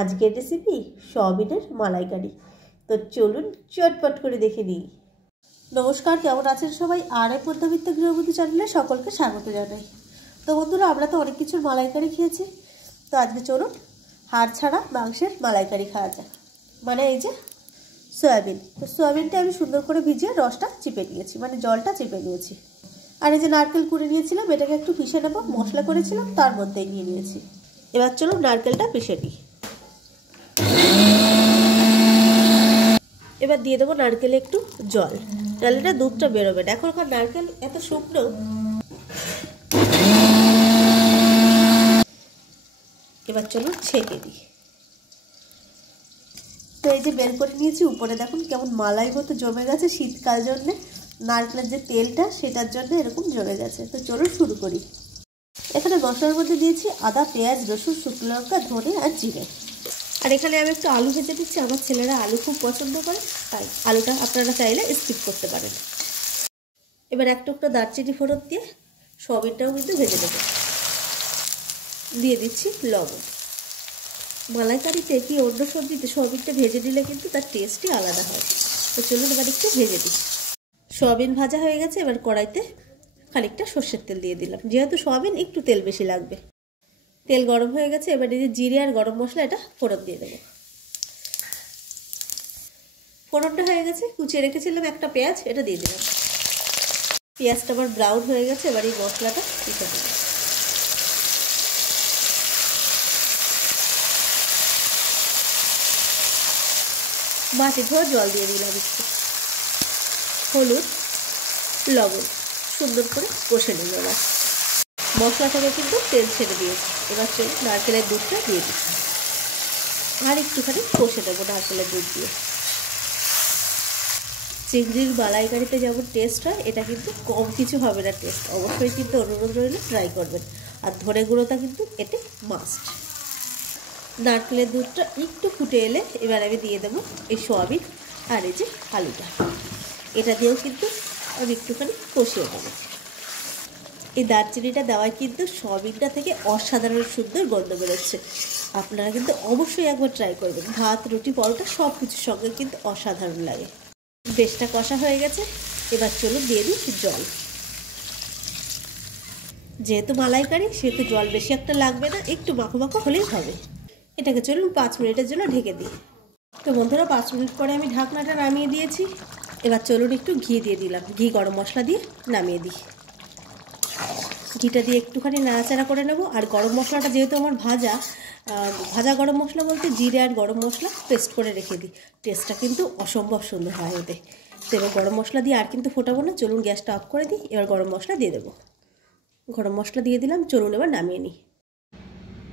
আজকের রেসিপি সয়াবিনের মালাইকারি। তো চলুন চটপট করে দেখে নিই। নমস্কার, কেমন আছেন সবাই? আর এক মধ্যবিত্ত গৃহবধূ চ্যানেলে সকলকে স্বাগত জানাই। তো বন্ধুরা, আমরা তো অনেক কিছুর মালাইকারি খেয়েছি, তো আজকে চলুন হাড় ছাড়া মাংসের মালাইকারি খাওয়া যাক। মানে এই যে সয়াবিন, তো সয়াবিনটা আমি সুন্দর করে ভিজিয়ে রসটা চিপে নিয়েছি, মানে জলটা চিপে নিয়েছি। আর এই যে নারকেল কুড়ে নিয়েছিলাম, এটাকে একটু পিষে নেবো, মশলা করেছিলাম তার মধ্যেই নিয়ে নিয়েছি। এবার চলুন নারকেলটা পিষে নিই। এবার দিয়ে দেবো নারকেলে একটু জল, তাহলে না দুধটা বেরোবে না। এখনকার নারকেল এত শুকনো। এবার চলুন ছেঁকে দিই। তো এই যে বের করে নিয়েছি, উপরে দেখুন কেমন মালাই মতো জমে গেছে। শীতকাল জন্যে নারকেলের যে তেলটা সেটার জন্য এরকম জমে গেছে। তো চলুন শুরু করি। এখানে মশলার মধ্যে দিয়েছি আদা, পেঁয়াজ, রসুন, শুকনো লঙ্কা, ধনে আর জিরে। আর এখানে আমি একটু আলু ভেজে দিচ্ছি। আমার ছেলেরা আলু খুব পছন্দ করে, তাই আলুটা আপনারা চাইলে স্কিপ করতে পারেন। এবার এক টুকরো দারচিনি ফোড়ন দিয়ে সয়াবিনটাও কিন্তু ভেজে দেবো। দিয়ে দিচ্ছি লবণ। মালাইকারিতে কি অন্য সবজিতে সয়াবিনটা ভেজে দিলে কিন্তু তার টেস্টই আলাদা হয়। তো চলুন এবার একটু ভেজে দিই। সয়াবিন ভাজা হয়ে গেছে, এবার কড়াইতে খানিকটা সর্ষের তেল দিয়ে দিলাম, যেহেতু সয়াবিন একটু তেল বেশি লাগবে। তেল গরম হয়ে গেছে, এবার এই যে জিরে আর গরম মশলা এটা ফোড়ন দিয়ে দেবো। ফোড়নটা হয়ে গেছে, কুচিয়ে রেখেছিলাম একটা পেঁয়াজ, এটা দিয়ে দিলাম। পেঁয়াজটা আবার ব্রাউন হয়ে গেছে, এবার এই মশলাটা দিতে হবে। বাটি ধোয়া জল দিয়ে দিলাম, একটু হলুদ, লবণ, সুন্দর করে কষে নিল। এবার মশলা থেকে কিন্তু তেল ছেড়ে দিয়েছি। এবার চলুন নারকেলের দুধটা দিয়ে দিই, আর একটুখানি কষে দেবো নারকেলের দুধ দিয়ে। চিংড়ির মালাইকারিতে যেমন টেস্ট হয়, এটা কিন্তু কম কিছু হবে না টেস্ট। অবশ্যই কিন্তু অনুরোধ রইলে ট্রাই করবেন। আর ধনে গুঁড়োটা কিন্তু এতে মাস্ট। নারকেলের দুধটা একটু ফুটে এলে এবার আমি দিয়ে দেবো এই সয়াবিন আর এই যে আলুটা। এটা দিয়েও কিন্তু আমি একটুখানি কষিয়ে দেবো। এই দারচিনিটা দেওয়ায় কিন্তু সয়াবিনটা থেকে অসাধারণ সুন্দর গন্ধ বেরোচ্ছে। আপনারা কিন্তু অবশ্যই একবার ট্রাই করবেন। ভাত, রুটি, পরোটা সব কিছুর সঙ্গে কিন্তু অসাধারণ লাগে। বেশটা কষা হয়ে গেছে, এবার চলুন দিয়ে দিই জল। যেহেতু মালাইকারি সেহেতু জল বেশি একটা লাগবে না, একটু মাখো মাখো হলেই হবে। এটাকে চলুন 5 মিনিটের জন্য ঢেকে দিই। তো বন্ধুরা, 5 মিনিট পরে আমি ঢাকনাটা নামিয়ে দিয়েছি। এবার চলুন একটু ঘি দিয়ে দিলাম। ঘি গরম মশলা দিয়ে নামিয়ে দিই। ঘিটা দিয়ে একটুখানি নাড়াচাড়া করে নেব। আর গরম মশলাটা যেহেতু আমার ভাজা গরম মশলা বলতে জিরে আর গরম মশলা পেস্ট করে রেখে দিই। টেস্টটা কিন্তু অসম্ভব সুন্দর হয় ওতে। তো এবার গরম মশলা দিয়ে আর কিন্তু ফোটাবো না। চলুন গ্যাসটা অফ করে দিই। এবার গরম মশলা দিয়ে দেবো। গরম মশলা দিয়ে দিলাম। চলুন এবার নামিয়ে নিই।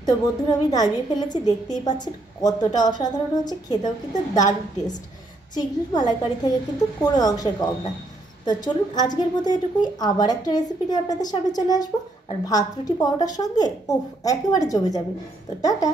তো বন্ধুরা, আমি নামিয়ে ফেলেছি। দেখতেই পাচ্ছেন কতটা অসাধারণ হচ্ছে। খেতেও কিন্তু দারুণ টেস্ট। চিংড়ির মালাইকারি থেকে কিন্তু কোনো অংশে কম না। তো চলুন আজকের মতো এটুকুই। আবার একটা রেসিপি নিয়ে আপনাদের সামনে চলে আসবো। আর ভাত, রুটি, পরোটার সঙ্গে একেবারে জমে যাবে। তো টাটা।